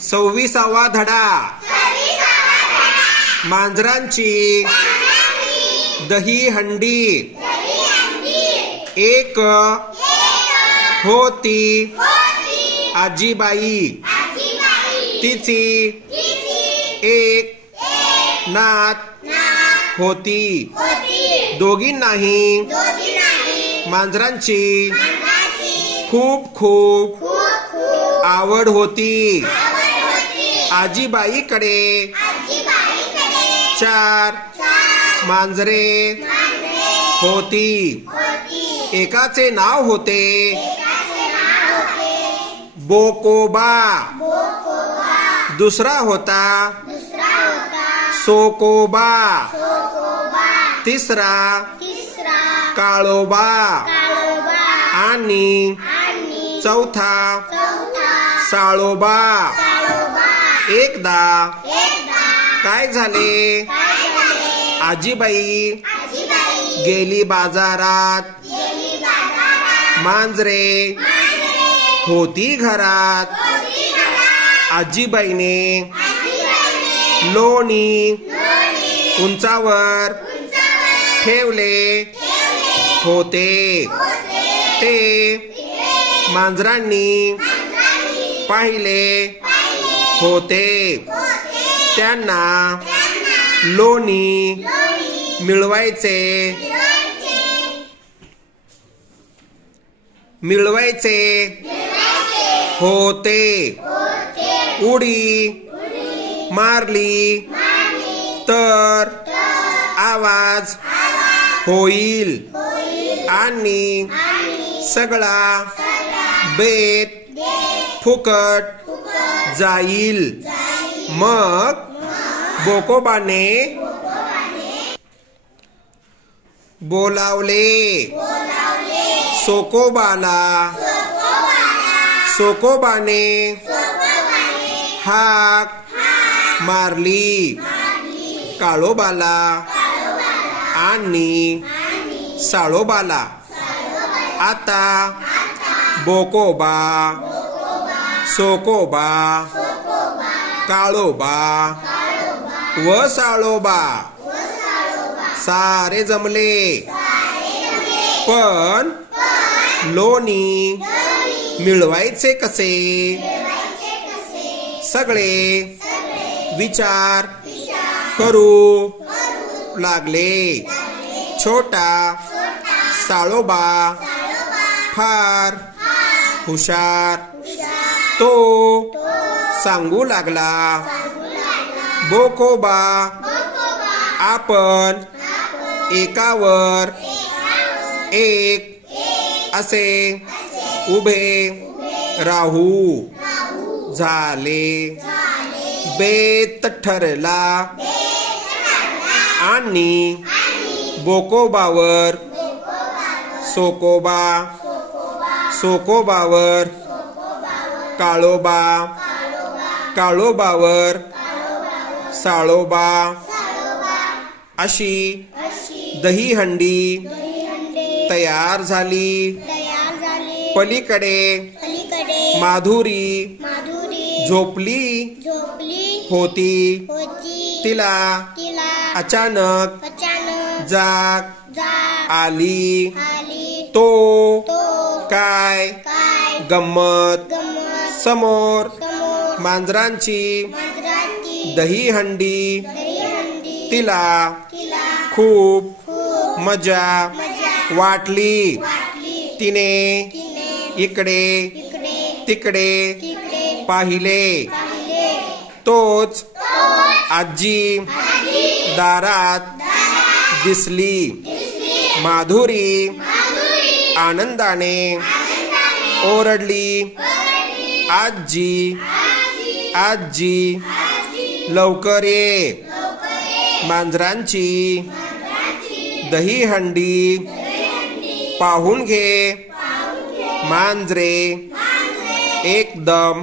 26वा धडा मांजरांची दही हंडी एक होती आजीबाई तिची एक नात होती दोघींनाही मांजरांची खूप खूप आवड होती आजीबाईकडे 4 मांजरे होती एकाचे नाव होते बोकोबा दुसरा होता सोकोबा तिसरा काळोबा आणि चौथा साळोबा एकदा काय झाले आजीबाई गेली बाजारात मांजरे होती घरात आजीबाईने लोणी उंचावर ठेवले होते ते मांजरांनी पाहिले होते त्यांना लोणी मिळवायचे होते उडी मारली तर आवाज होईल आणि सगळा बेत फुकट जाईल मग बोकोबाने बोलावले सोकोबाने हाक मारली काळोबाला आणि साळोबाला आता बोकोबा सोकोबा काळोबा व साळोबा सारे जमले पण लोणी मिळवायचे कसे सगळे विचार करू लागले छोटा साळोबा फार हुशार तो सांगू लागला बोकोबा आपण एकावर एक असे उभे राहू झाले बेत ठरला आणि बोकोबावर सोकोबावर काळोबावर साळोबा अशी दही हंडी तयार झाली पलीकडे माधुरी झोपली होती तिला अचानक जाग आली तो काय गंमत समोर मांजरांची दही हंडी तिला खूप मजा वाटली तिने इकडे तिकडे पाहिले तोच आजी दारात दिसली माधुरी आनंदाने ओरडली आजी लवकर ये मांजरांची दही हंडी पाहून घे मांजरे एकदम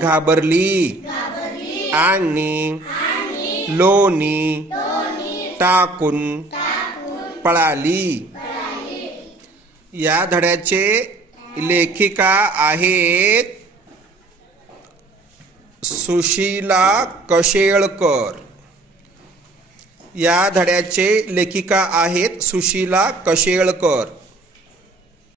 घाबरली आणि लोणी टाकून पळाली या धड्याचे लेखिका आहेत सुशीला कशेळकर. या धड्याचे लेखिका आहेत सुशीला कशेळकर.